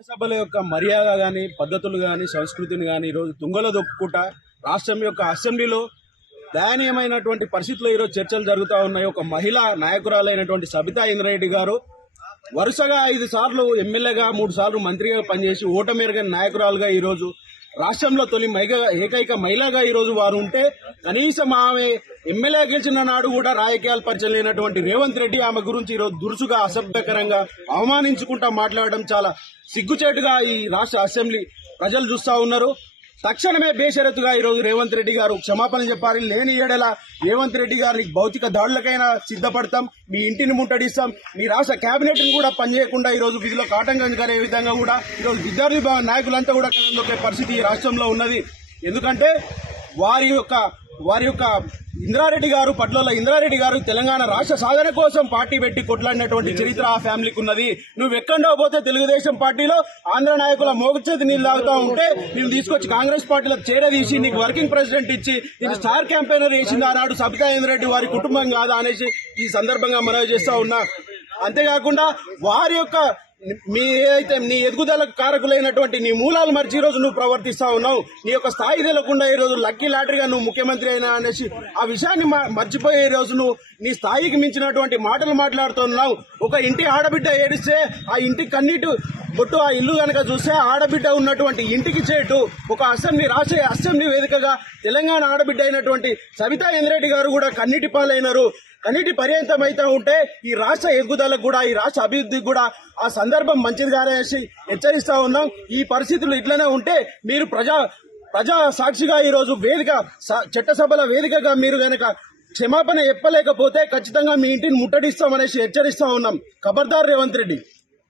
సభల యొక్క మర్యాద కానీ పద్ధతులు కానీ సంస్కృతిని కానీ ఈరోజు తుంగలో దొక్కుట రాష్ట్రం యొక్క అసెంబ్లీలో దయనీయమైనటువంటి పరిస్థితుల్లో ఈరోజు చర్చలు జరుగుతూ ఉన్నాయి. ఒక మహిళా నాయకురాలైనటువంటి సబితా ఇంద్రారెడ్డి గారు వరుసగా ఐదు సార్లు ఎమ్మెల్యేగా మూడు సార్లు మంత్రిగా పనిచేసి ఓటమేరగని నాయకురాలుగా ఈరోజు రాష్ట్రంలో తొలి మైగ ఏకైక మహిళగా ఈరోజు వారు ఉంటే కనీసం ఆమె ఎమ్మెల్యే గెలిచిన నాడు కూడా రాజకీయాలు పరిచయం లేనటువంటి రేవంత్ రెడ్డి ఆమె గురించి ఈరోజు దురుసుగా అసభ్యకరంగా అవమానించుకుంటా మాట్లాడడం చాలా సిగ్గుచేటుగా ఈ రాష్ట్ర అసెంబ్లీ ప్రజలు చూస్తా ఉన్నారు. తక్షణమే బేషరతుగా ఈరోజు రేవంత్ రెడ్డి గారు క్షమాపణ చెప్పాలి. లేని ఏడల రేవంత్ రెడ్డి గారి భౌతిక దాడులకైనా సిద్ధపడతాం. మీ ఇంటిని ముట్టడిస్తాం. మీ రాష్ట్ర క్యాబినెట్ని కూడా పనిచేయకుండా ఈ రోజు విధిలో కాటంగం కలిగే విధంగా కూడా ఈరోజు విద్యార్థి నాయకులంతా కూడా కదలొక్కే పరిస్థితి ఈ రాష్ట్రంలో ఉన్నది. ఎందుకంటే వారి యొక్క వారి యొక్క ఇంద్రారెడ్డి గారు పట్ల ఇంద్రారెడ్డి గారు తెలంగాణ రాష్ట్ర సాధన కోసం పార్టీ పెట్టి కొట్లాడినటువంటి చరిత్ర ఆ ఫ్యామిలీకి ఉన్నది. నువ్వు ఎక్కడో పోతే తెలుగుదేశం పార్టీలో ఆంధ్ర నాయకుల మోగచేతి నీళ్ళు తాగుతూ ఉంటే నేను తీసుకొచ్చి కాంగ్రెస్ పార్టీలో చేరదీసి నీకు వర్కింగ్ ప్రెసిడెంట్ ఇచ్చి నేను స్టార్ క్యాంపెయినర్ వేసింది ఆనాడు సబితా ఇంద్రారెడ్డి వారి కుటుంబం కాదా అనేసి ఈ సందర్భంగా మనవి చేస్తా ఉన్నా. అంతేకాకుండా వారి యొక్క మీ ఏదైతే నీ ఎదుగుదలకు కారకులైనటువంటి నీ మూలాలు మర్చి ఈ రోజు నువ్వు ప్రవర్తిస్తా ఉన్నావు నీ యొక్క స్థాయి తెలకుండా ఈ రోజు లక్కీ లాటరీగా నువ్వు ముఖ్యమంత్రి అయినా అనేసి ఆ విషయాన్ని మ- మర్చిపోయే ఈ రోజు నువ్వు నీ స్థాయికి మించినటువంటి మాటలు మాట్లాడుతున్నావు. ఒక ఇంటి ఆడబిడ్డ ఏడిస్తే ఆ ఇంటి కన్నీటి బొట్టు ఆ ఇల్లు కనుక చూస్తే ఆడబిడ్డ ఉన్నటువంటి ఇంటికి చేటు ఒక అసెంబ్లీ రాష్ట్ర అసెంబ్లీ వేదికగా తెలంగాణ ఆడబిడ్డ అయినటువంటి సవితా ఇంద్రెడ్డి గారు కూడా కన్నీటి పాలైనారు. కన్నీటి పర్యంతం అయితే ఉంటే ఈ రాష్ట్ర ఎదుగుదలకు కూడా ఈ రాష్ట్ర అభివృద్ధికి కూడా ఆ సందర్భం మంచిది కానేసి హెచ్చరిస్తా ఉన్నాం. ఈ పరిస్థితులు ఇట్లనే ఉంటే మీరు ప్రజా ప్రజా సాక్షిగా ఈ రోజు వేదిక స- చట్టసభల వేదికగా మీరు గనక క్షమాపణ చెప్పలేకపోతే ఖచ్చితంగా మీ ఇంటిని ముట్టడిస్తామనేసి హెచ్చరిస్తా ఉన్నాం. ఖబర్దార్ రేవంత్ రెడ్డి.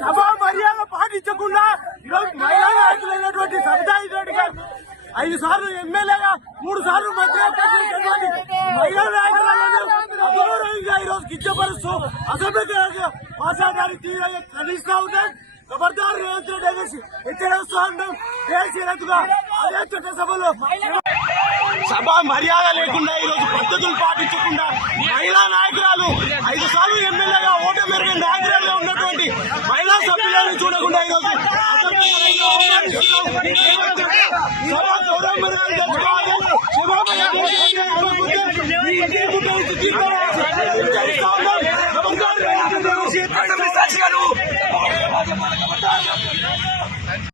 సభా మర్యాద పాటించకుండా ఈరోజు మహిళా నాయకులైనటువంటి సబితాయి రెడ్డి గారు ఐదు సార్లు ఎమ్మెల్యేగా మూడు సార్లు మంత్రిగా పనిచేసినటువంటి మహిళా నాయకులను అగౌరవంగా ఈరోజు కించపరుస్తూ అసభ్యత మాట్లాడడానికి తీవ్రంగా ఖండిస్తా ఉన్నాయి ఖబర్దారు రేవంత్ రెడ్డి అనేసి ఎత్తేస్తూ ఉన్నాం దేశీయతగా అదే చట్టసభలో సభ మర్యాద లేకుండా ఈ రోజు Obrigado,